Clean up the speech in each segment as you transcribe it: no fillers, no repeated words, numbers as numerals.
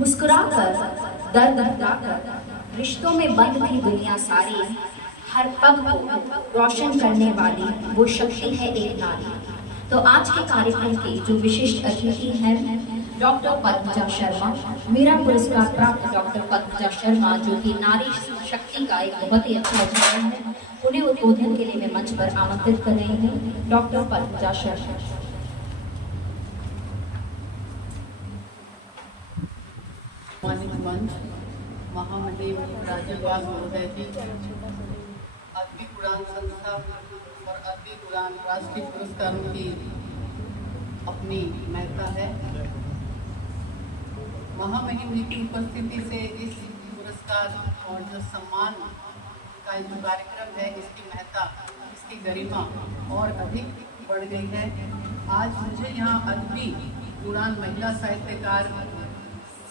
मुस्कुराकर दर्द भुलाकर रिश्तों में बंद थी दुनिया सारी, हर पग को रोशन करने वाली वो शक्ति है एक नारी। तो आज के कार्यक्रम के जो विशिष्ट अतिथि हैं डॉक्टर पद्मजा शर्मा, मेरा पुरस्कार प्राप्त डॉक्टर पद्मजा शर्मा, जो कि नारी शक्ति का एक बहुत ही अच्छा उदाहरण है, उन्हें उद्बोधन के लिए मैं मंच पर आमंत्रित कर रही हूँ। डॉक्टर पद्मजा शर्मा। मंच महामहिम राज्यपाल महोदय जी, अद्वित उड़ान संस्था और अद्वित उड़ान राष्ट्रीय पुरस्कारों की अपनी महत्ता है। महामहिम जी की उपस्थिति से इस पुरस्कार और जो सम्मान का जो कार्यक्रम है, इसकी महत्ता, इसकी गरिमा और अधिक बढ़ गई है। आज मुझे यहाँ अद्वित उड़ान महिला साहित्यकार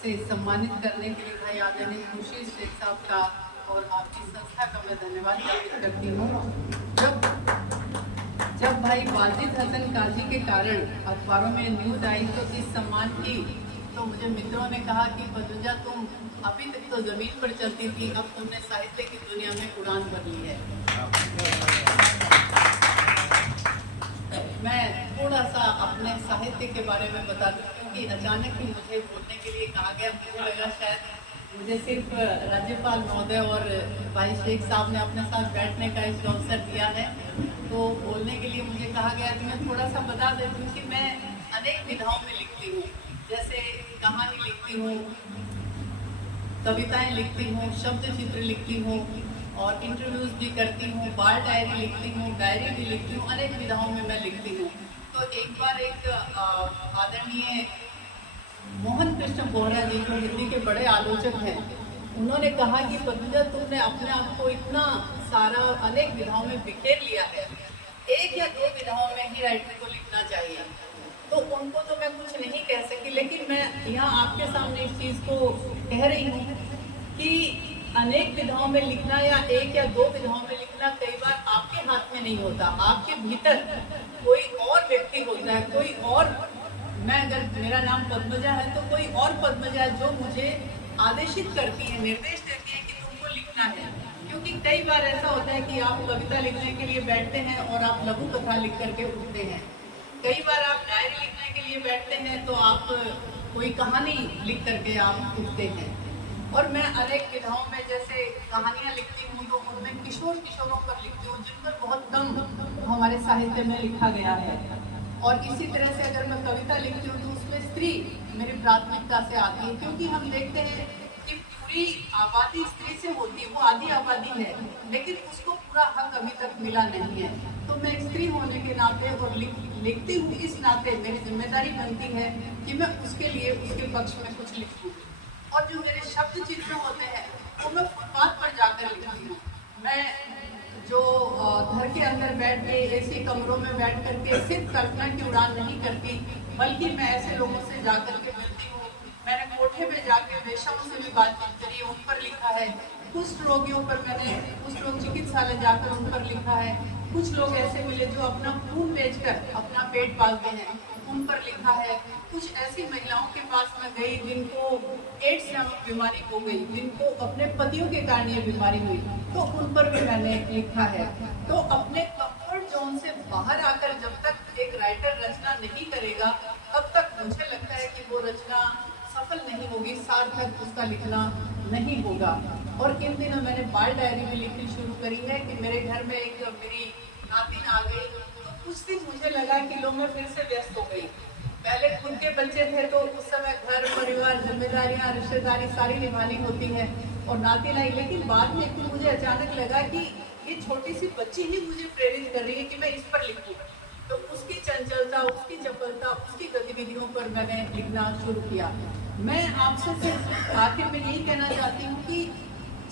से सम्मानित करने के लिए भाई आदरणीय खुशी शेख साहब का और आपकी संस्था का मैं धन्यवाद ज्ञापित करती हूँ। जब भाई वाजिद हसन काजी के कारण अखबारों में न्यूज आई तो इस सम्मान की, तो मुझे मित्रों ने कहा कि पद्मजा तुम अभी तक तो जमीन पर चलती थी, अब तुमने साहित्य की दुनिया में उड़ान भर ली है। मैं थोड़ा सा अपने साहित्य के बारे में बता दूं, क्योंकि अचानक ही मुझे बोलने के लिए कहा गया। मुझे लगा शायद मुझे सिर्फ राज्यपाल महोदय और भाई शेख साहब ने अपने साथ बैठने का इस अवसर दिया है, तो बोलने के लिए मुझे कहा गया। तो मैं थोड़ा सा बता देती हूँ कि मैं अनेक विधाओं में लिखती हूँ, जैसे कहानी लिखती हूँ, कविताएँ लिखती हूँ, शब्द चित्र लिखती हूँ और इंटरव्यूज भी करती हूँ, बाल डायरी लिखती हूँ, डायरी भी लिखती हूँ, अनेक विधाओं में मैं लिखती हूँ। तो एक बार एक आदरणीय मोहन कृष्ण बोहरा जी, जो हिंदी के बड़े आलोचक हैं, उन्होंने कहा कि पद्मजा तुमने अपने आप को इतना सारा अनेक विधाओं में बिखेर लिया है, एक या दो विधाओं में ही राइटर को लिखना चाहिए। तो उनको तो मैं कुछ नहीं कह सकी, लेकिन मैं यहाँ आपके सामने इस चीज़ को कह रही हूँ कि अनेक विधाओं में लिखना या एक या दो विधाओं में लिखना कई बार आपके हाथ में नहीं होता। आपके भीतर कोई और व्यक्ति होता है, कोई और, मैं अगर मेरा नाम पद्मजा है तो कोई और पद्मजा है जो मुझे आदेशित करती है, निर्देश देती है कि तुमको लिखना है। क्योंकि कई बार ऐसा होता है कि आप कविता लिखने के लिए बैठते हैं और आप लघु कथा लिख करके उठते हैं। कई बार आप डायरी लिखने के लिए बैठते हैं तो आप कोई कहानी लिख करके आप उठते हैं। और मैं अनेक विधाओं में जैसे कहानियाँ लिखती हूँ तो उनमें किशोरों पर लिखती हूँ, जिन पर बहुत कम हमारे साहित्य में लिखा गया है। और इसी तरह से अगर मैं कविता लिखती हूँ तो उसमें स्त्री मेरी प्राथमिकता से आती है, क्योंकि हम देखते हैं कि पूरी आबादी स्त्री से होती है, वो आधी आबादी है, लेकिन उसको पूरा हक अभी तक मिला नहीं है। तो मैं स्त्री होने के नाते और लिखती हूँ इस नाते मेरी जिम्मेदारी बनती है कि मैं उसके लिए, उसके पक्ष में कुछ लिखूँ। और जो मेरे शब्द चित्र होते हैं वो मैं फुटपाथ पर जाकर लिखती हूँ। मैं जो घर के अंदर बैठ के ऐसे कमरों में बैठ करके सिर्फ कल्पना की उड़ान नहीं करती, बल्कि मैं ऐसे लोगों से जाकर के मिलती हूँ। मैंने कोठे पे जाकर वेश्याओं से भी बातचीत करी है, उन पर लिखा है। कुछ रोगियों पर मैंने, कुछ लोग चिकित्सालय जाकर उन पर लिखा है। कुछ लोग ऐसे मिले जो अपना खून बेचकर अपना पेट पालते हैं, उन पर लिखा है। कुछ ऐसी महिलाओं के पास मैं गई जिनको एड्स नामक बीमारी हो गई, जिनको अपने पतियों के कारण ये बीमारी हुई, तो उन पर भी मैंने लिखा है। तो अपने कंफर्ट जोन से बाहर आकर जब तक एक राइटर रचना नहीं करेगा, तब तक मुझे लगता है कि वो रचना सफल नहीं होगी, सार्थक उसका लिखना नहीं होगा। और इन दिनों मैंने बाल डायरी भी लिखनी शुरू करी है कि मेरे घर में एक मेरी नातिन आ गई, तो कुछ दिन मुझे लगा कि लो मैं फिर से व्यस्त हो गई। पहले खुद के बच्चे थे तो उस समय घर परिवार जिम्मेदारियां रिश्तेदारी सारी निभानी होती है और नातिन आई, लेकिन बाद में तो मुझे अचानक लगा कि ये छोटी सी बच्ची ही मुझे प्रेरित कर रही है कि मैं इस पर लिखूं। तो उसकी चंचलता, उसकी चपलता, उसकी गतिविधियों पर मैंने लिखना शुरू किया। मैं आपसे सिर्फ आखिर में यही कहना चाहती हूँ कि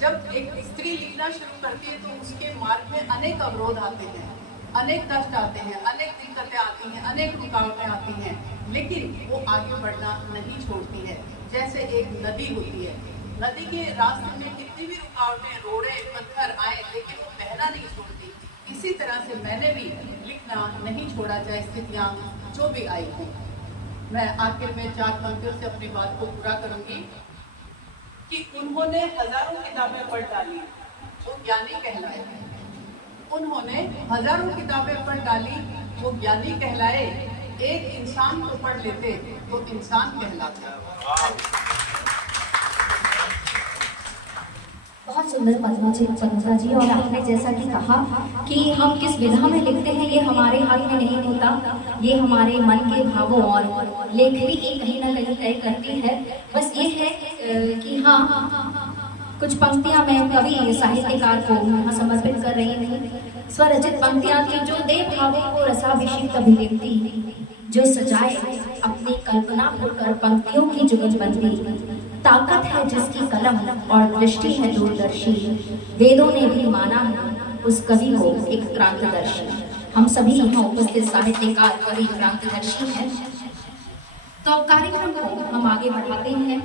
जब एक स्त्री लिखना शुरू करती है तो उसके मार्ग में अनेक अवरोध आते हैं, अनेक कष्ट आते हैं, अनेक दिक्कतें आती हैं, अनेक रुकावटें आती हैं, लेकिन वो आगे बढ़ना नहीं छोड़ती है। जैसे एक नदी होती है, नदी के रास्ते में कितनी भी रुकावटें, रोड़े, पत्थर आए, लेकिन वो बहना नहीं छोड़ती। इसी तरह से मैंने भी लिखना नहीं छोड़ा, चाहे स्थितियाँ जो भी आई हों। मैं आखिर में 4 पंक्तियों से अपनी बात को पूरा करूंगी कि उन्होंने हजारों किताबें पढ़ डाली, वो ज्ञानी कहलाए। उन्होंने हजारों किताबें पढ़ डाली, वो ज्ञानी कहलाए। एक इंसान को पढ़ लेते तो इंसान कहलाता। बहुत सुंदर पद्मा जी। और आपने जैसा कि कहा कि हम किस विधा में लिखते हैं ये हमारे हाथ में नहीं होता, ये हमारे मन के भावों और लेख भी कहीं ना कहीं तय करती है। बस ये है कि हाँ, कुछ पंक्तियां मैं कवि साहित्यकार को यहाँ समर्पित कर रही हूँ। स्वरचित पंक्तियां की जो दे भावों को रसाभिषिक्त अभिव्यक्ति, जो सजाए अपनी कल्पना को कर पंक्तियों की जुगलबंदी, ताकत है जिसकी कलम और दृष्टि है दूरदर्शी, वेदों ने भी माना है उस कवि को एक क्रांतदर्शी। हम सभी यहाँ उपस्थित साहित्यकार कवि क्रांतदर्शी हैं। तो अब कार्यक्रम को हम आगे बढ़ाते हैं।